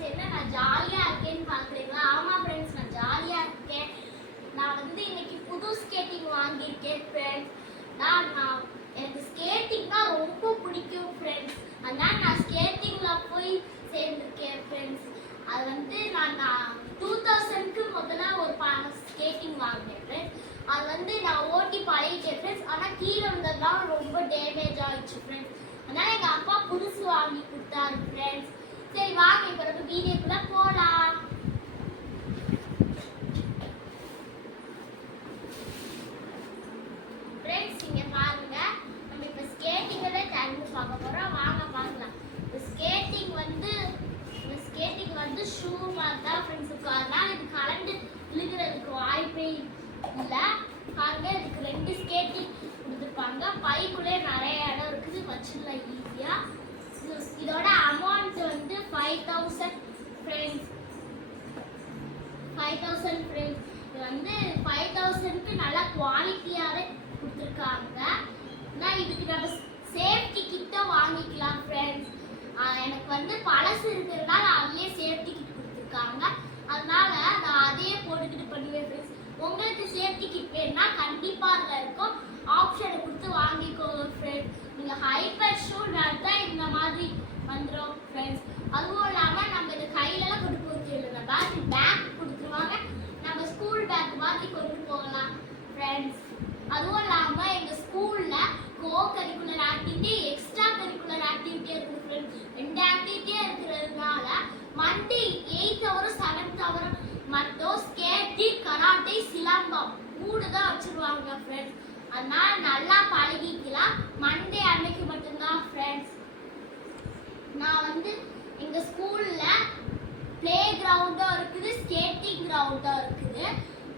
Friends என்ன நான் ஜாலியாக இருக்கேன்னு பார்க்குறீங்களா ஆமாம் ஃப்ரெண்ட்ஸ் நான் ஜாலியாக இருக்கேன். நான் வந்து இன்னைக்கு புது ஸ்கேட்டிங் வாங்கியிருக்கேன் ஃப்ரெண்ட்ஸ் நான் நான் எனக்கு ஸ்கேட்டிங்னா ரொம்ப பிடிக்கும் ஃப்ரெண்ட்ஸ் அதனால நான் ஸ்கேட்டிங்கில் போய் சேர்ந்துருக்கேன் ஃப்ரெண்ட்ஸ் அது வந்து நான் நான் டூ தௌசண்ட்க்கு முதல்ல ஒரு பா ஸ்கேட்டிங் வாங்கினேன் ஃப்ரெண்ட்ஸ் அது வந்து நான் ஓட்டி பழகிட்டேன் ஃப்ரெண்ட்ஸ் ஆனால் கீழே வந்ததுலாம் ரொம்ப டேமேஜ் ஆயிடுச்சு ஃப்ரெண்ட்ஸ் அதனால எங்கள் அப்பா புதுசு வாங்கி கொடுத்தாரு ஃப்ரெண்ட்ஸ் சரி வாங்க இப்போ நம்ம வீடியோக்குள்ள போகலாம் ஃப்ரெண்ட்ஸ் இங்க பாருங்க. நம்ம இப்போ தான் டைம் பார்க்க போறோம். வாங்க பார்க்கலாம். ஸ்கேட்டிங் வந்து இந்த ஸ்கேட்டிங் வந்து ஷூ மாதிரி தான் ஃப்ரெண்ட்ஸ் இருக்கும் அதனால இது கலந்து விழுகிறதுக்கு வாய்ப்பே இல்லை. பாருங்க இதுக்கு ரெண்டு ஸ்கேட்டிங் ஃபைவ் தௌசண்ட் ஃப்ரெண்ட்ஸ் இது வந்து ஃபைவ் தௌசண்ட்க்கு நல்லா குவாலிட்டியாகவே கொடுத்துருக்காங்க. நான் இதுக்கு நம்ம சேஃப்டி கிட்ட வாங்கிக்கலாம் ஃப்ரெண்ட்ஸ் எனக்கு வந்து பழசு இருக்கிறதுனால அதுலேயே சேஃப்டி கிட் கொடுத்துருக்காங்க. அதனால நான் அதையே போட்டுக்கிட்டு பண்ணுவேன் ஃப்ரெண்ட்ஸ் உங்களுக்கு சேஃப்டி கிட் வேணும்னா கண்டிப்பாக அதில் இருக்கும் ஆப்ஷனை கொடுத்து வாங்கிக்கோங்க ஃப்ரெண்ட்ஸ் நீங்கள் ஹைப்பர் ஷூ தான் இந்த மாதிரி வந்துடும் ஃப்ரெண்ட்ஸ் அதுவும் இல்லாமல் நம்ம இது கையிலலாம் கொண்டு போக தேவையில்லை பேக் பேக் கொடுத்துருவாங்க நம்ம ஸ்கூல் பேக் மாதிரி கொண்டு போகலாம் ஃப்ரெண்ட்ஸ் அதுவும் இல்லாமல் எங்கள் ஸ்கூலில் co curricular activity extra curricular activity இருக்குது ஃப்ரெண்ட்ஸ் ரெண்டு ஆக்டிவிட்டியே இருக்கிறதுனால மண்டே எயித் ஹவரும் செவன்த் ஹவரும் மட்டும் ஸ்கேட்டி கராட்டே சிலம்பம் மூணு தான் வச்சுருவாங்க ஃப்ரெண்ட்ஸ் அதனால நல்லா பழகிக்கலாம். மண்டே அன்னைக்கு மட்டும்தான் ஃப்ரெண்ட்ஸ் நான் வந்து எங்கள் ஸ்கூலில் ப்ளே கிரவுண்டும் இருக்குது ஸ்கேட்டிங் கிரவுண்டும் இருக்குது.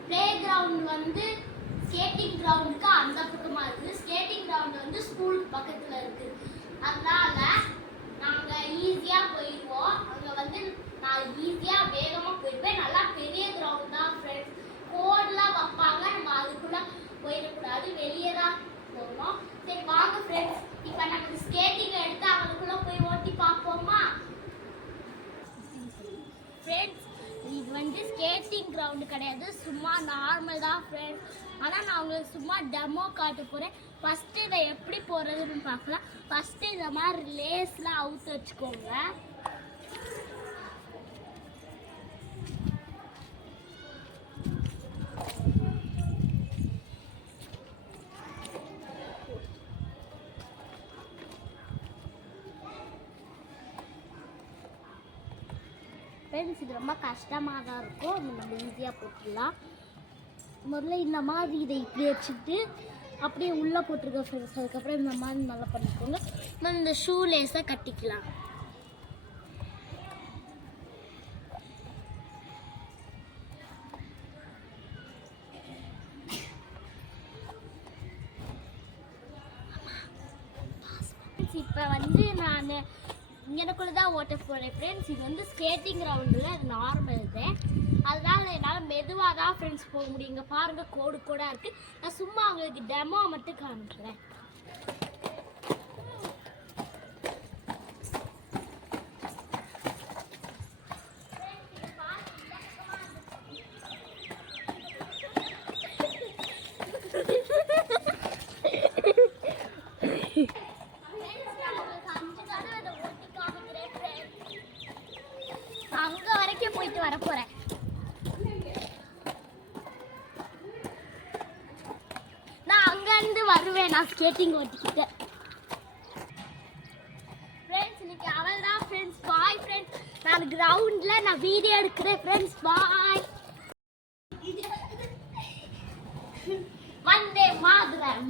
ப்ளே கிரவுண்ட் வந்து ஸ்கேட்டிங் கிரவுண்டுக்கு அந்த பக்கமாக இருக்குது. ஸ்கேட்டிங் கிரவுண்ட் வந்து ஸ்கூல் பக்கத்தில் இருக்குது. அதனால நாங்கள் ஈஸியாக போயிடுவோம் அங்கே வந்து நான் ஈஸியாக வேகமாக போயிடுவோம் நல்லா பெரிய கிரவுண்ட் தான் ஃப்ரெண்ட்ஸ் கோடெலாம் வைப்பாங்க நம்ம அதுக்குள்ளே போயிடக்கூடாது வெளியே தான் போகணும் சரி வாங்க ஃப்ரெண்ட்ஸ் இப்போ நம்ம ஸ்கேட்டிங் எடுத்து அவங்களுக்குள்ள போய் ஓட்டி பார்ப்போமா? ஃப்ரெண்ட்ஸ் இது வந்து ஸ்கேட்டிங் கிரவுண்டு கிடையாது. சும்மா நார்மல் தான் ஃப்ரெண்ட்ஸ் ஆனால் நான் உங்களுக்கு சும்மா டெமோ காட்ட போகிறேன் ஃபஸ்ட்டு இதை எப்படி போகிறதுன்னு பார்க்கலாம். ஃபஸ்ட்டு இந்த மாதிரி லேஸ்லாம் அவுத்து வச்சுக்கோங்க. ஃப்ரெண்ட்ஸ் இது ரொம்ப கஷ்டமாக தான் இருக்கும் நம்ம ஈஸியாக போட்டுடலாம். முதல்ல இந்த மாதிரி இதை இப்படி வச்சுட்டு அப்படியே உள்ளே போட்டிருக்க ஃப்ரெண்ட்ஸ் அதுக்கப்புறம் இந்த மாதிரி நல்லா பண்ணிக்கோங்க. நம்ம இந்த ஷூ லேஸை கட்டிக்கலாம். இப்போ வந்து நான் எனக்குள்ள தான் ஓட்ட போகிறேன் ஃப்ரெண்ட்ஸ் இது வந்து ஸ்கேட்டிங் கிரவுண்டில் அது நார்மல் இது. அதனால என்னால் மெதுவாக தான் ஃப்ரெண்ட்ஸ் போக முடியும். இங்கே பாருங்கள் கோடு கோடாக இருக்குது நான் சும்மா அவங்களுக்கு டெமோ மட்டும் காமிக்கிறேன். எடுத்துட்டு நான் அங்கேருந்து வருவேன் நான் ஸ்கேட்டிங் ஓட்டிக்கிட்டு. ஃப்ரெண்ட்ஸ் இன்னைக்கு அவள் தான் ஃப்ரெண்ட்ஸ் பாய் ஃப்ரெண்ட்ஸ் நான் கிரவுண்டில் நான் வீடியோ எடுக்கிறேன் ஃப்ரெண்ட்ஸ் பாய் வந்தே மாதிரம்